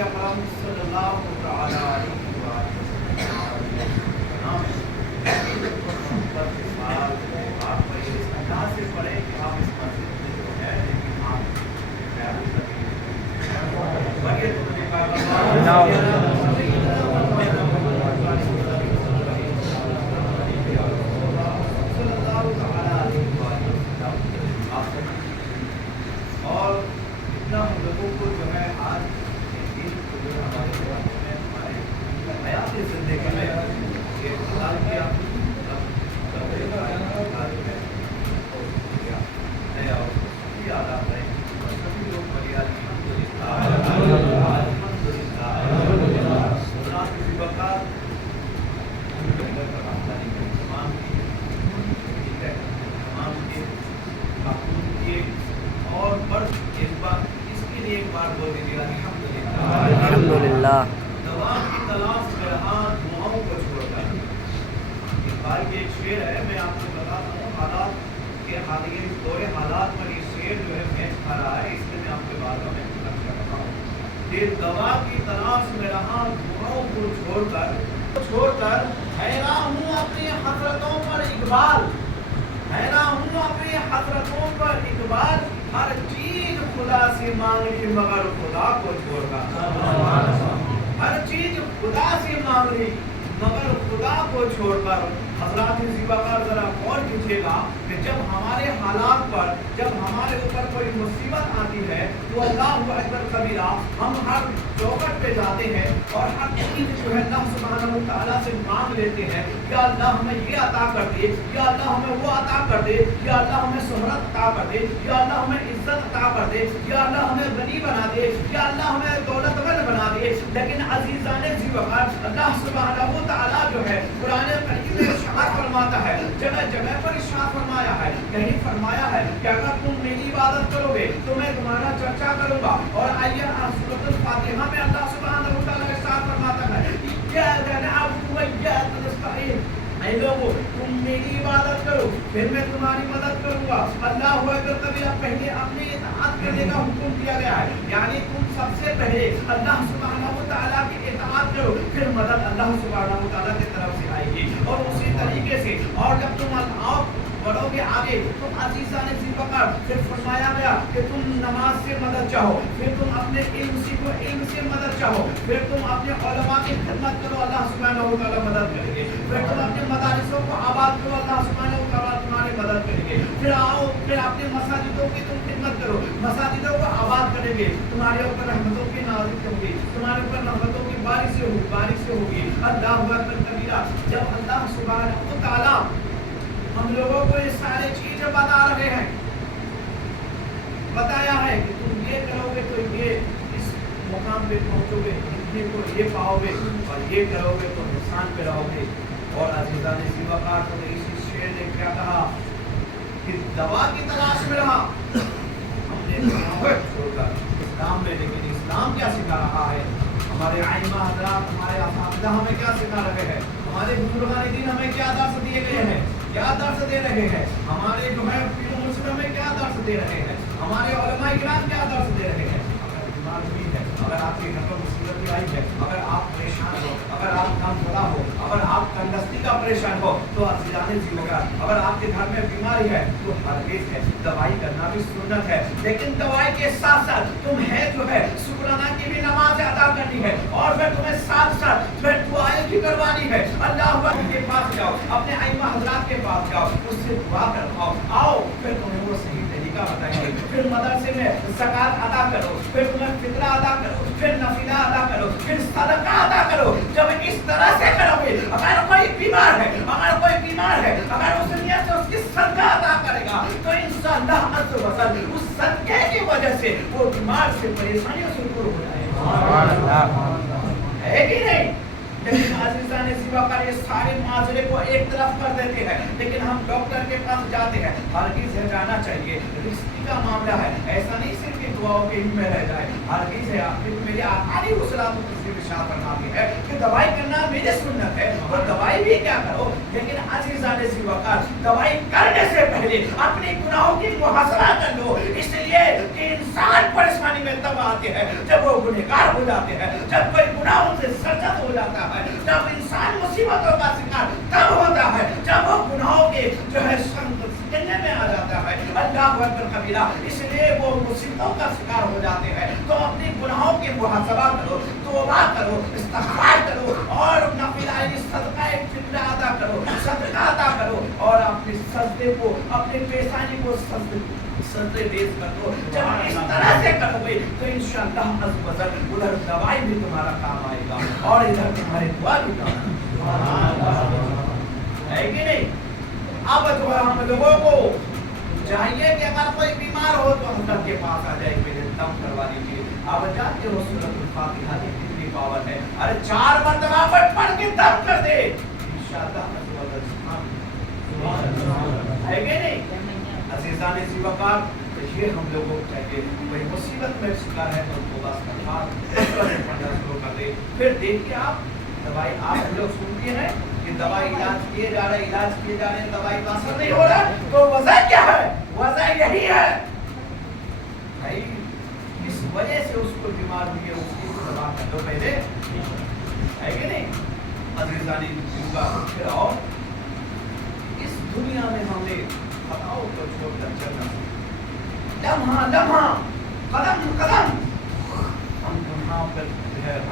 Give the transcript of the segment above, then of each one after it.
اکرم صلی اللہ تعالی علیہ وسلم کے ساتھ آپ کو اس انداز سے پڑھیں کہ آپ اس مسجد میں جو ہے لیکن آپ خیال کریں بڑھئے تو نے کہا اور اتنا ہم لوگوں کو جو ہے آج دین کو جو ہمارے ہمارے حیات زندگی میں یہ خدا کیا اور اس بار اس کے لیے ایک بار بول دیجیے الحمدللہ دوا کی تلاش میں رہا دعاؤں کو چھوڑ کر اس بھائی کے ایک شعر ہے میں آپ کو بتاتا ہوں حالات کے حالیہ دور حالات پر یہ شعر جو ہے میچ کھا رہا ہے اس لیے میں آپ کے بارے میں رکھا رہا ہوں کہ دوا کی تلاش میں رہا دعاؤں کو چھوڑ کر حیران ہوں اپنی حسرتوں پر اقبال حیران ہوں اپنی حسرتوں پر اقبال ہر چیز خدا سے مانگ لی مگر خدا کو چھوڑ کر ہر چیز خدا سے مانگ لی مگر خدا کو چھوڑ کر حضرات زیبا کا ذرا غور کیجیے گا کہ جب ہمارے حالات پر جب ہمارے اوپر کوئی مصیبت آتی ہے تو اللہ اکبر کبیرہ ہم ہر چوکٹ پہ جاتے ہیں اور ہر چیز جو ہے اللہ سبحانہ و تعالیٰ سے مانگ لیتے ہیں یا اللہ ہمیں یہ عطا کر دے یا اللہ ہمیں وہ عطا کر دے یا اللہ ہمیں شہرت عطا کر دے یا اللہ ہمیں عزت عطا کر دے یا اللہ ہمیں غنی بنا دے یا اللہ ہمیں دولت مند بنا دے لیکن عزیزان زیبا اللہ سبحانہ و تعالیٰ جو ہے قرآن کریم میں ارشاد فرماتا ہے جگہ جگہ پر ارشاد فرمایا ہے کہیں فرمایا ہے کہ اگر تم میری عبادت کرو گے تو میں تمہارا چرچا کروں گا اور آئیے سورۃ الفاتحہ میں اللہ سبحانہ و تعالیٰ ارشاد فرماتا ہے ایاک نعبد و ایاک نستعین اے لوگوں تم میری عبادت کرو پھر میں تمہاری مدد کروں گا اللہ اکبر کبیرہ پہلے اپنی اطاعت کرنے کا حکم دیا گیا ہے یعنی تم سب سے پہلے اللہ سبحانہ و تعالیٰ کی اطاعت کرو پھر مدد اللہ سبحانہ و تعالیٰ کی طرف سے آئے گی اور اسی طریقے سے اور جب تم بڑھو گے آگے تو عزیزان ذی‌الفقار پھر فرمایا گیا کہ تم نماز سے مدد چاہو پھر تم اپنے علم سیکھو علم سے مدد چاہو پھر تم اپنے علماء کی خدمت کرو اللہ سبحانہ و تعالیٰ مدد کریں گے پھر تم اپنے مدارسوں کو آباد کرو اللہ سبحانہ و تعالیٰ تمہاری مدد کریں گے پھر آؤ پھر اپنے مساجدوں کی تم خدمت کرو مساجدوں کو آباد کریں گے تمہارے اوپر رحمتوں کی نازل ہوگی تمہارے اوپر رحمتوں کی بارش ہوگی اللہ اکبر کبیرہ جب اللہ سبحانہ و تعالیٰ ہم لوگوں کو یہ سارے چیزیں بتا رہے ہیں بتایا ہے کہ تم یہ کرو گے تو یہ اس مقام پہ پہنچو گے کو یہ پاؤ گے اور یہ کرو گے تو نقصان پہ رہو گے اور عزیزان ذی‌الفقار کو اسی شعر نے کیا کہا کہ دوا کی تلاش میں رہا ہم نے چھوڑ کر اسلام میں لیکن اسلام کیا سکھا رہا ہے ہمارے ائمہ حضرات ہمارے اساتذہ ہمیں کیا سکھا رہے ہیں ہمارے بزرگان دین ہمیں کیا درس دیے گئے ہیں کیا درس دے رہے ہیں ہمارے جو ہے پیر و مرشد ہمیں کیا درس دے رہے ہیں ہمارے علماء کرام کیا درس دے رہے ہیں اگر بیمار ہوئی ہے اگر آپ کے گھر پر مصیبت آئی ہے اگر آپ پریشان ہو اگر آپ کام خدا ہو اگر آپ تندرستی کا پریشان ہو تو عزیزان ذی‌الفقار اگر آپ کے گھر میں بیماری ہے تو پرہیز ہے دوائی کرنا بھی سنت ہے لیکن دوائی کے ساتھ ساتھ تمہیں جو ہے شکرانہ کی بھی نماز ادا کرنی ہے اور پھر تمہیں ساتھ ساتھ پھر دعائیں بھی کروانی ہے اللہ کے پاس جاؤ اپنے ائمہ حضرات کے پاس جاؤ اس سے دعا کرواؤ آؤ پھر تمہیں وہ صحیح طریقہ بتائیں گے پھر مدرسے میں زکات ادا کرو پھر تمہیں فطرہ ادا کرو پھر نفلہ ادا کرو پھر صدقہ ادا کرو جب اس طرح سے کرو گے اگر کوئی بیمار ہے اگر اس نیت سے اس کی صدقہ ادا کرے گا تو انشاءاللہ عز و جل اس صدقے کی وجہ سے وہ بیمار سے پریشانیوں سے دور ہو جائے گا ہے کہ نہیں لیکن عزیزان ذی‌الفقار یہ سارے معاشرے کو ایک طرف کر دیتے ہیں لیکن ہم ڈاکٹر کے پاس جاتے ہیں ہرگز جانا چاہیے رزق کا معاملہ ہے ایسا نہیں صرف दुआओं के ही में रह जाए। हरगिज़ है आखिर मेरे आका ने उस रात को इरशाद फरमाती है कि दवाई करना मेरी सुन्नत है, और दवाई भी क्या करो, लेकिन अज़ीज़ान ज़ी वक़ार दवाई करने से पहले अपने गुनाहों की मुहासरा कर लो। इसलिए कि इंसान परेशानी में तब आते हैं जब वो गुनहगार हो जाते हैं, जब कोई गुनाहों से सरजद हो जाता है, जब इंसान मुसीबतों का शिकार तब होता है जब वो गुनाहों के जो है जन्ने में आ जाता है। अल्लाहु अकबर कबीरा। इसलिए वो मुसीबतों का शिकार हो जाते हैं तो अपने गुनाहों की मुहासबा करो, तौबा करो, इस्तिग़फ़ार करो, और नफिलानी सदका फिक्र अदा करो, सदका अदा करो, और अपने सजदे को, अपने पेशानी को सजदे रेज़ कर दो। जब इस तरह से करोगे तो इंशाअल्लाह अज़्ज़ व जल उधर दवाई भी तुम्हारा काम आएगा और इधर तुम्हारी दुआ भी काम है कि नहीं। अब जो है हम लोगों को चाहिए कि अगर कोई बीमार हो तो हज़रत के पास आ जाए, मेरे दम करवा लीजिए। अब जानते हो सूरतुल फातिहा की कितनी पावर है, अरे 4 मरतबा पढ़ के दम कर दे इंशाअल्लाह है कि नहीं। अज़ीज़ान ज़ी वक़ार, तो ये हम लोगों को चाहिए, कोई मुसीबत में शिकार है तो तौबा इस्तिग़फ़ार पढ़ना शुरू कर दे। फिर देखिए आप दवाई, आप हम लोग सुनते हैं कि दवाई इलाज किए जा रहे हैं, दवाई का असर नहीं हो रहा, तो वजह क्या है? वजह यही है भाई, इस वजह से उसको बीमार हुई है, उसकी दवा कर दो पहले, है कि नहीं। अज़ीज़ान जिनका फिर और इस दुनिया में हमने खताओं को छोड़कर चलना, लम्हा लम्हा, कदम कदम हम गुनाहों पर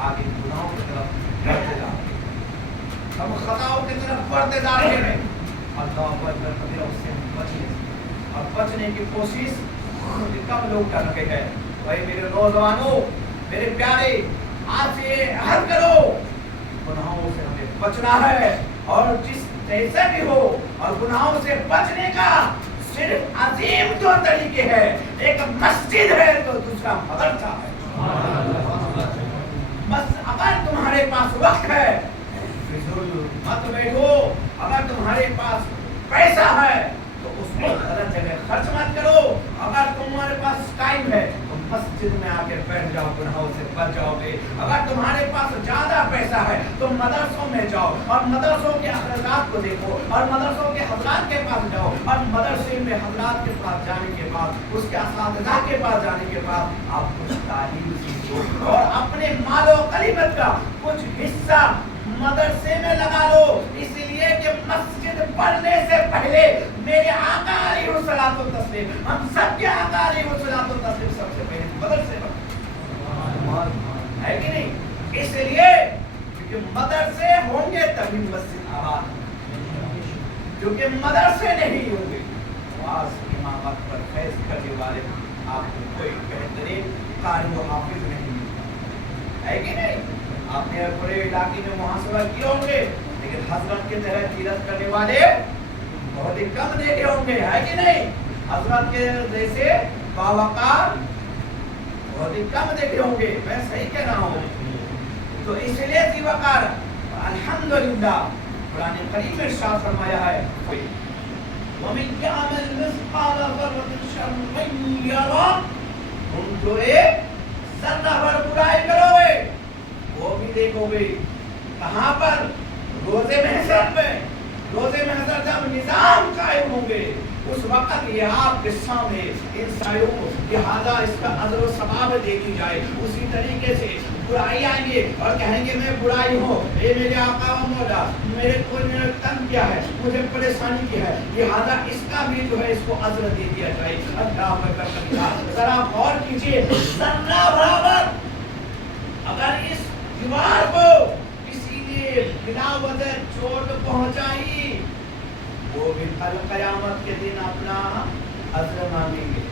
आगे गुनाहों की तरफ बढ़ते जा रहे हैं, हम खताओं की तरफ बढ़ते जा रहे हैं। अल्लाह अकबर कबीरा, उससे बचने और बचने की कोशिश कम लोग कर रहे हैं। भाई मेरे नौजवानों, मेरे प्यारे, आज से अहद करो, गुनाहों से हमें बचना है, और जिस जैसे भी हो, और गुनाहों से बचने का सिर्फ अजीम 2 तरीके हैं, एक मस्जिद है तो दूसरा मदरसा है। बस अगर तुम्हारे पास वक्त है फिजूल मत बैठो, अगर तुम्हारे पास पैसा है तो उसको गलत जगह खर्च मत करो, अगर तुम्हारे पास टाइम है तो मस्जिद में आके बैठ जाओ, गुनाहों से बच जाओगे। अगर तुम्हारे पास ज्यादा पैसा है तो मदरसों में जाओ, और मदरसों के अखराजात को देखो, और मदरसों के हज़रात के पास जाओ, और मदरसे में हज़रात के पास जाने के बाद, उसके असातिज़ा के पास जाने के बाद आप कुछ तालीम सीखो, और अपने मालो गनीमत का कुछ हिस्सा मदरसे में लगा लो। इसलिए कि मस्जिद पढ़ने से पहले मेरे आका अलैहिस्सलातु तस्लीम, हम सब के आका अलैहिस्सलातु तस्लीम सबसे पहले मदरसे पर है कि नहीं। इसलिए क्योंकि मदरसे होंगे तभी मस्जिद आबाद, क्योंकि मदरसे नहीं होंगे तो आज इमामत पर फैज करने वाले आपको कोई बेहतरीन कारी व हाफिज नहीं मिलता, है कि नहीं। आपने पूरे इलाके में मुहासबा किए होंगे, लेकिन हजरत के तरह तीरथ करने वाले बहुत ही कम देखे होंगे, है कि नहीं। हजरत के जैसे बावकार बहुत ही कम देखे होंगे, मैं सही कह रहा हूँ। तो इसलिए ज़ी वक़ार अल्हम्दुलिल्लाह कुरान करीम में इरशाद फरमाया है, वमिन यअमल मिस्क़ाल ज़र्रतिन शर्रन यरा, तुम जो एक ज़र्रा भर बुराई करोगे वो भी देखोगे। कहाँ पर? रोज़े महशर में। रोज़े महशर जब निज़ाम कायम होंगे उस वक़्त ये आपके सामने इन सायों को लिहाजा इसका अज़र व सवाब देखी जाए। उसी तरीके से बुराई आएंगे और कहेंगे मैं बुराई हूँ, ये मेरे आका व मौला, मेरे कोई मेरा तंग किया है, मुझे परेशानी की है, लिहाजा इसका भी जो है इसको अज़र दे दिया जाए। अल्लाह अकबर। ज़रा गौर कीजिए, ज़र्रा बराबर अगर इस दीवार को किसी ने बिना वजह चोट पहुंचाई, वो भी कल क़यामत के दिन अपना अज़र मांगेंगे,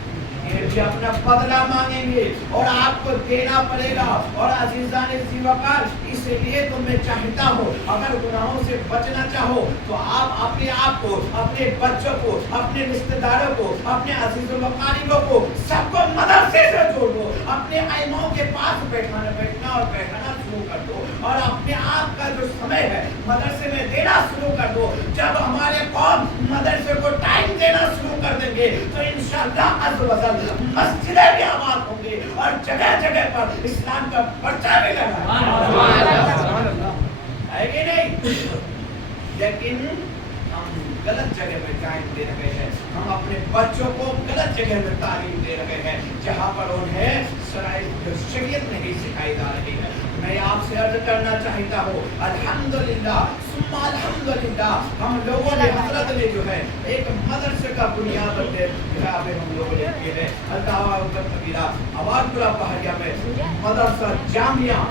ये भी अपना बदला मांगेंगे और आपको देना पड़ेगा। और अज़ीज़ान ज़ी वक़ार, इसलिए तो मैं चाहता हूँ अगर गुनाहों से बचना चाहो तो आप अपने आप को, अपने बच्चों को, अपने रिश्तेदारों को, अपने अज़ीज़ व क़रीबों को सबको मदरसे से जोड़ो, अपने आइमाओं के पास बैठना और बैठाना शुरू कर दो, और अपने आप का जो समय है मदरसे में देना शुरू कर दो। जब हमारे कौम मदरसे को टाइम देना शुरू कर देंगे گے تو انشاءاللہ عز و جل مسجدیں بھی آباد ہوں گی اور جگہ جگہ پر اسلام کا پرچہ بھی لگا ہے کہ نہیں؟ لیکن ہم غلط جگہ میں ٹائم دے رہے ہیں، ہم اپنے بچوں کو غلط جگہ میں تعلیم دے رہے ہیں جہاں پر انہیں شریعت نہیں سکھائی جا رہی ہے۔ میں آپ سے عرض کرنا چاہتا ہوں الحمدللہ ثم الحمدللہ ہم لوگوں نے حضرت نے جو ہے ایک مدرسے کا بنیاد ہم لوگوں نے کیے ہیں۔ اللہ اکبر کبیرہ آواز پورا پہاڑیا میں مدرسہ جامعہ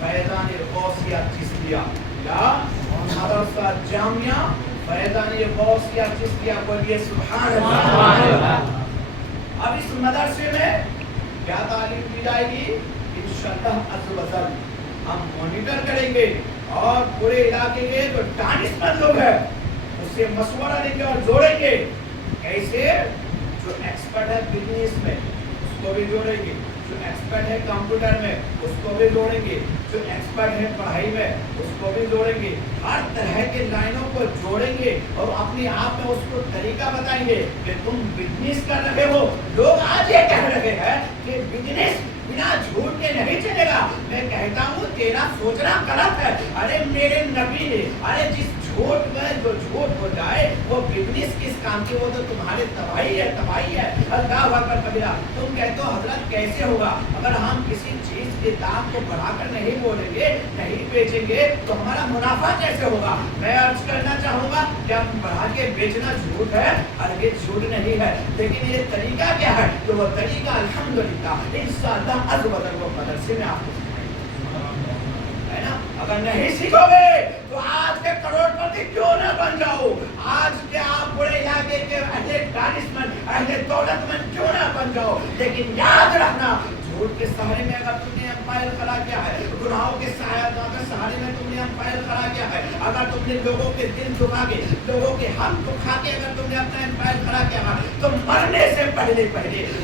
فیضان غوثیہ چشتیہ یا مدرسہ جامعہ فیضان غوثیہ چشتیہ، بولیے سبحان اللہ۔ اب اس مدرسے میں کیا تعلیم دی جائے گی؟ انشاءاللہ عز و جل ہم مانیٹر کریں گے اور پورے علاقے کے جو دانشمند لوگ ہیں اس سے مشورہ لیں گے اور جوڑیں گے۔ کیسے؟ جو ایکسپرٹ ہے بزنس میں اس کو بھی جوڑیں گے، جو ایکسپرٹ ہے کمپیوٹر میں اس کو بھی جوڑیں گے، جو ایکسپرٹ ہے پڑھائی میں اس کو بھی جوڑیں گے۔ ہر طرح کے لائنوں کو جوڑیں گے اور اپنے آپ میں اس کو طریقہ بتائیں گے کہ تم بزنس کر رہے ہو۔ لوگ آج یہ کہہ رہے ہیں کہ بزنس بنا جھوٹ کے نہیں چلے گا۔ میں کہتا ہوں تیرا سوچنا غلط ہے۔ ارے میرے نبی نے جس جھوٹ میں جو جھوٹ ہو جائے وہ بزنس کس کام کی؟ وہ تو تمہارے تباہی ہے، تباہی ہے۔ اللہ اکبر کبیرہ۔ تم کہتے ہو حضرت کیسے ہوگا؟ اگر ہم کسی چیز کے دام کو بڑھا کر نہیں بولیں گے، نہیں بیچیں گے تو ہمارا منافع کیسے ہوگا؟ میں عرض کرنا چاہوں گا کہ ہم بڑھا کے بیچنا جھوٹ ہے، ہرگز جھوٹ نہیں ہے، لیکن یہ طریقہ کیا ہے؟ تو وہ طریقہ الحمدللہ انشاءاللہ عز و جل وہ مدرسے میں آپ کو ہے نا۔ اگر نہیں سیکھو گے تو آج کے کروڑ پتی کیوں نہ بن جاؤ، آج کے آپ بڑے علاقے کے اہل دانشمند اہل دولت مند کیوں نہ بن جاؤ، لیکن یاد رکھنا جھوٹ کے سہارے میں اگر تم نے امپائر کھڑا کیا ہے، گناہوں کے سہارے میں تم نے امپائر کھڑا کیا ہے، اگر تم نے لوگوں کے دل دکھا کے لوگوں کے حق کو کھا کے اگر تم نے اپنا امپائر کھڑا کیا ہے تو مرنے سے پہلے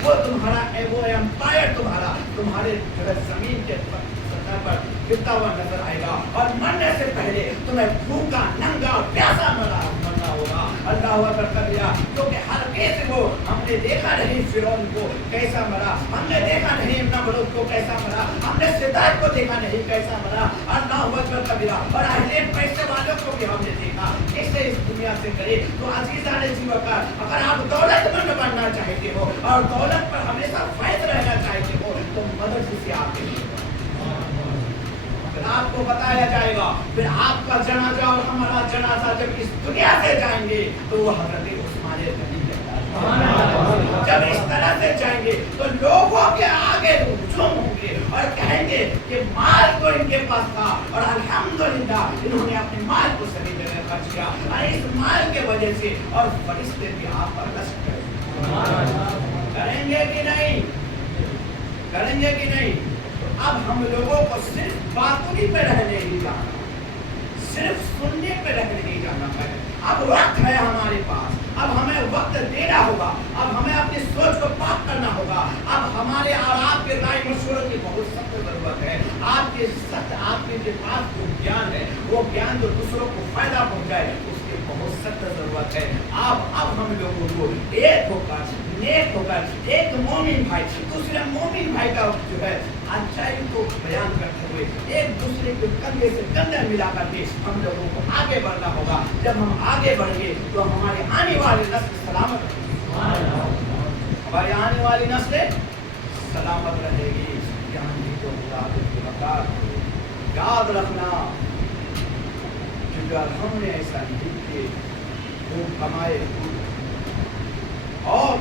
وہ تمہارا وہ امپائر تمہارے زمین کے پر گرتا ہوا نظر آئے گا اور مرنے سے پہلے تمہیں بھوکا ننگا پیاسا مرنا ہوگا۔ اللہ اکبر کبیرہ۔ کیونکہ ہر کیس وہ ہم نے دیکھا نہیں فرعون کو کیسا مرا، ہم نے دیکھا نہیں نمرود کو کیسا مرا، ہم نے شیطان کو دیکھا نہیں کیسا مرا۔ اللہ اکبر کبیرہ۔ اور اہل پیسے والوں کو بھی ہم نے دیکھا کیسے اس دنیا سے کرے۔ تو عزیزان وقار، اگر آپ دولت مند بننا چاہتے ہو اور دولت پر ہمیشہ فائد رہنا چاہتے ہو تو مدرسے سے آتے ہیں، آپ کو بتایا جائے گا۔ پھر آپ کا جنازہ اور ہمارا جنازہ جب اس دنیا سے جائیں گے تو وہ حضرت عثمان غنی جب اس طرح سے جائیں گے تو لوگوں کے آگے ہجوم ہوں گے اور کہیں گے کہ مال تو ان کے پاس تھا اور الحمدللہ انہوں نے اپنے مال کو صحیح جگہ خرچ کیا، اور اس مال کے وجہ سے اور فرشتے بھی آپ پر رشک کریں گے کہ نہیں؟ کریں گے کہ نہیں؟ اب ہم لوگوں کو صرف باتوں پہ رہنے نہیں جانا، صرف سننے پہ رہنے نہیں جانا ہے۔ اب وقت ہے ہمارے پاس، اب ہمیں وقت دینا ہوگا، اب ہمیں اپنی سوچ کو پاک کرنا ہوگا۔ اب ہمارے اور آپ کے رائے مشورے کی بہت سخت ضرورت ہے۔ آپ کے پاس جو گیان ہے وہ گیان جو دوسروں کو فائدہ پہنچائے اس کی بہت سخت ضرورت ہے۔ اب ہم لوگوں کو ایک ہو کر نیک ہو کر ایک مومن بھائی دوسرے مومن بھائی کا جو ہے اچھائی کو بیان کرتے ہوئے ایک دوسرے کے کندھے سے کندھے ملا کر کے ہم لوگوں کو آگے بڑھنا ہوگا۔ جب ہم آگے بڑھیں گے تو ہماری آنے والی نسل سلامت رہے گی، ہماری آنے والی نسل سلامت رہے گی۔ یاد رکھنا کہ ہم نے ایسا نہیں کیے وہ کمائے، اور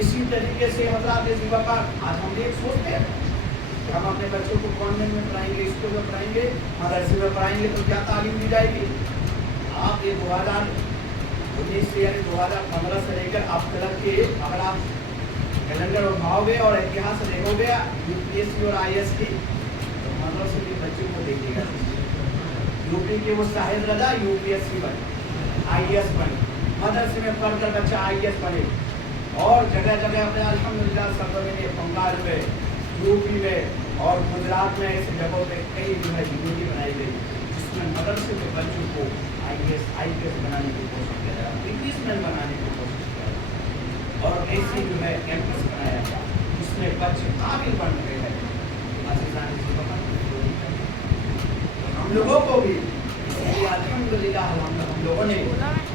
اسی طریقے سے حضرات وقار آج ہم ایک سوچتے ہیں کہ ہم اپنے بچوں کو کانوینٹ میں پڑھائیں گے، اسکول میں پڑھائیں گے، مدرسے میں پڑھائیں گے تو کیا تعلیم دی جائے گی؟ آپ یہ 2019 سے یعنی 2015 سے لے کر اب تک کے اگر آپ کیلنڈر اٹھاؤ گے اور اتہاس دیکھو گے UPSC اور IAS کی تو مدرسے کے بچوں کو دیکھیے گا، UP کے وہ شاہد رضا UPSC بنے، IAS بنے، مدرسے میں پڑھ کر بچہ IAS بنے، اور جگہ جگہ اپنے الحمدللہ سرکاری میں بنگال میں UP میں اور گجرات میں ایسی جگہوں پہ کئی جو ہے یونیورسٹی بنائی گئی جس میں مدرسے کے بچوں کو IAS بنانے کی کوشش کیا جا رہا ہے، بزنس مین بنانے کی کوشش کیا ऐसी जो है कैंपस बनाया गया जिसमें बच्चे काबिल बन रहे हैं। हम लोगों को भी अल्हम्दुलिल्लाह हम लोगों ने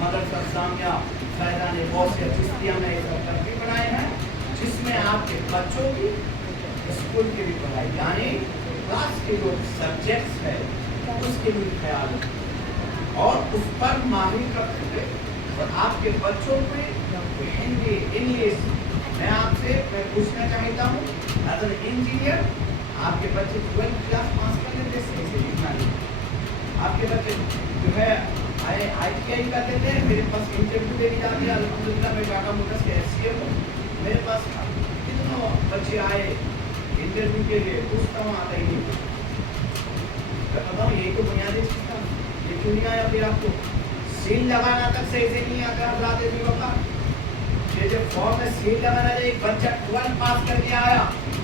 मदरसा सामिया फैज़ान गौसिया चिश्तिया में एक तरकीब बनाए हैं जिसमें आपके बच्चों की स्कूल की भी पढ़ाई यानी क्लास के जो सब्जेक्ट्स है उसके भी ख्याल और उस पर माहिर करते हुए और आपके बच्चों पे हिंदी इंग्लिश मैं पूछना चाहता हूँ एज एन इंजीनियर आपके बच्चे 12th क्लास पास कर लेते सही से लिखना नहीं आपके बच्चे जो है ITI कर लेते हैं मेरे पास इंटरव्यू देने जाती है अल्हम्दुलिल्लाह मैं टाटा मोटर्स के SCM हूँ मेरे पास कितने बच्चे आए इंटरव्यू के लिए पूछता हूँ आता ही नहीं मैं बताऊँ यही तो बुनियादी चीज़ था ये क्यों नहीं आया फिर आपको सील लगाना तक सही से नहीं आता हजरात दीनों का ये जो फॉर्म में सील लगाना है एक बच्चा 12 पास करके आया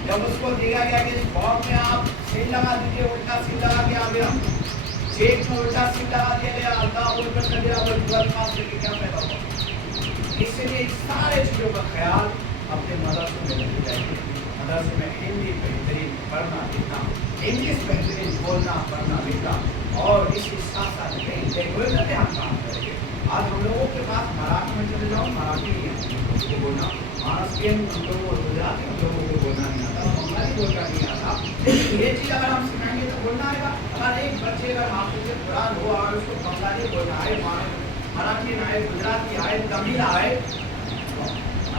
जब उसको दिया गया कि फॉर्म में आप सील लगा दीजिए उल्टा सील लगा के आ गया चेक में उल्टा सील लगा दिया गया अल्लाह उल्टा कर दिया और 12 पास करके क्या फायदा हुआ इसलिए सारे चीज़ों का ख्याल अपने मदरसे में रखना चाहिए मदरसे में हिंदी बेहतरीन पढ़ना लिखना इंग्लिश बेहतरीन बोलना पढ़ना लिखना और इसी साथ साथ लैंग्वेज में हम काम करेंगे आज हम लोगों के पास मराठी में चले जाओ मराठी नहीं है उसको बोलना महाराष्ट्रियन हम लोगों को गुजराती हम लोगों को बोलना नहीं आता बंगाली बोलना नहीं आता लेकिन ये चीज़ अगर हम सिखाएंगे तो बोलना आएगा अगर एक बच्चे अगर हाफिज़ कुरान हो और उसको बंगाली बोलना आए मराठी ना आए गुजराती आए तमिल आए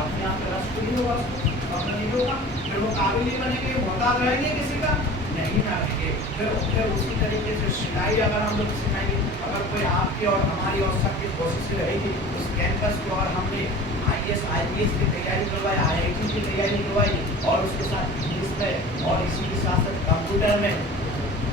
अपने आप का राष्ट्र नहीं होगा उसको नहीं होगा फिर वो काबिल नहीं बनेंगे मोहताज रहेंगे किसी का नहीं ना रहेंगे फिर उसी तरीके से सिलाई अगर हम लोग सिखाएंगे अगर कोई आपकी और हमारी और सबकी कोशिश रहेगी उस कैंपस को और हमने IAS IPS की तैयारी करवाई IIT की तैयारी करवाई और उसके साथ इंग्लिश में और इसी के साथ साथ कंप्यूटर में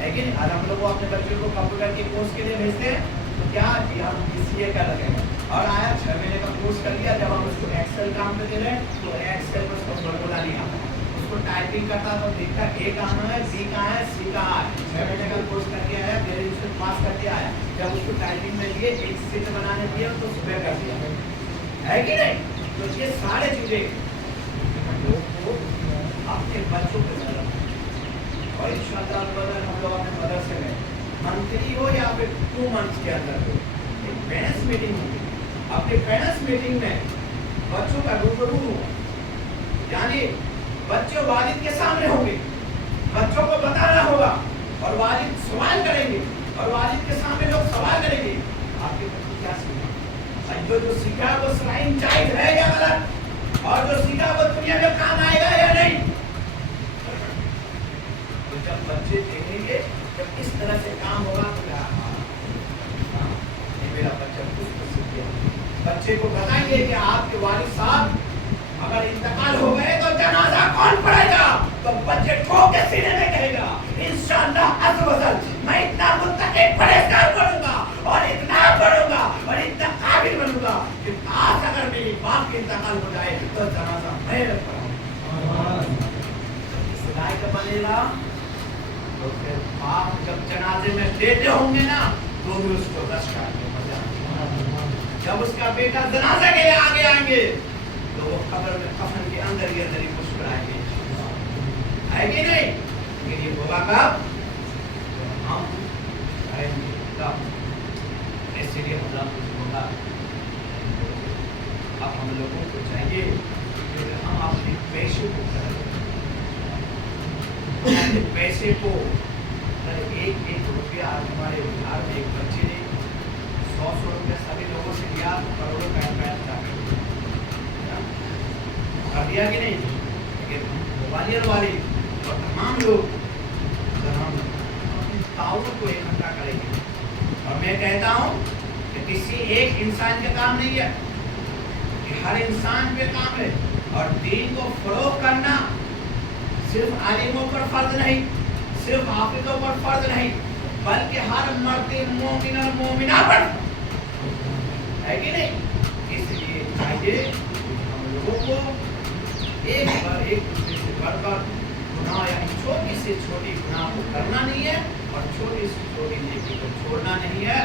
है कि आज हम लोग अपने बच्चों को कंप्यूटर के कोर्स के लिए भेजते हैं तो क्या कि हम BCA का लगेगा और आया 6 महीने का कोर्स कर लिया जब हम उसको एक्सेल काम पे दे रहे हैं तो एक्सेल पर उसको फॉर्मूला नहीं आता उसको टाइपिंग करता तो देखता A कहाँ है B कहाँ है C कहाँ है 6 महीने का कोर्स करके आया ग्रेजुएशन पास करके आया जब उसको टाइपिंग में दिए एक सीट बनाने दिया तो सुबह कर दिया है कि नहीं तो ये सारे चीजें हम लोग को अपने बच्चों पे और इंशाअल्लाह हम लोग अपने मदरसे में मंथली हो या फिर 2 मंथ्स के अंदर हो एक पेरेंट्स मीटिंग होगी अपने पेरेंट्स मीटिंग में बच्चों का रूबरू हो यानी बच्चे वालिद के सामने होंगे बच्चों को बताना होगा और वालिद सवाल करेंगे और वालिद के सामने लोग सवाल करेंगे आपके बच्चे क्या सीखा जो सीखा वो सलाइन जायज है या गलत और जो सीखा वो दुनिया में काम आएगा या नहीं तो जब बच्चे देखेंगे जब इस तरह से काम होगा तो ये मेरा बच्चा कुछ सीख गया बच्चे को बताएंगे कि आपके वालिद साहब अगर इंतकाल हो गए तो जनाजा कौन पढ़ेगा तो बच्चे ठोक के सीने में कहेगा इंशाअल्लाह अज़ व जल मैं इतना मुत्तकी परहेजगार बनूंगा और इतना पढ़ूंगा और इतना काबिल बनूंगा कि आज अगर मेरी बाप की इंतकाल हो जाए तो जनाजा मैं पढ़ाऊंगा इसराइ का बनेगा तो फिर बाप जब जनाजे में लेटे होंगे ना तो भी उसको रश काटने मजा जब उसका बेटा जनाजे के लिए आगे आएंगे तो वो कब्र में कफन के अंदर ही मुस्कुराएंगे है कि नहीं लेकिन ये होगा कब हम करेंगे तब इसलिए अल्लाह कुछ होगा अब हम लोगों को चाहिए कि हम अपने पैसे को करें अपने पैसे को एक रुपया आज हमारे बिहार में एक बच्चे ने 100 रुपया सभी लोगों से लिया करोड़ों का कर दिया कि नहीं लेकिन ग्वालियर वाले और तमाम लोग अगर हम ताउन को इकट्ठा करेंगे और मैं कहता हूँ कि किसी एक इंसान के काम नहीं है कि हर इंसान पे काम है और दीन को फरोग करना सिर्फ आलिमों पर फर्ज नहीं सिर्फ हाफिजों पर फर्ज नहीं बल्कि हर मर्द मोमिन और मोमिना पर है कि नहीं इसलिए चाहिए हम लोगों को एक बार एक दूसरे से बढ़कर गुनाह यानी छोटी से छोटी गुनाह को करना नहीं है और छोटी से छोटी नेकी को छोड़ना नहीं है।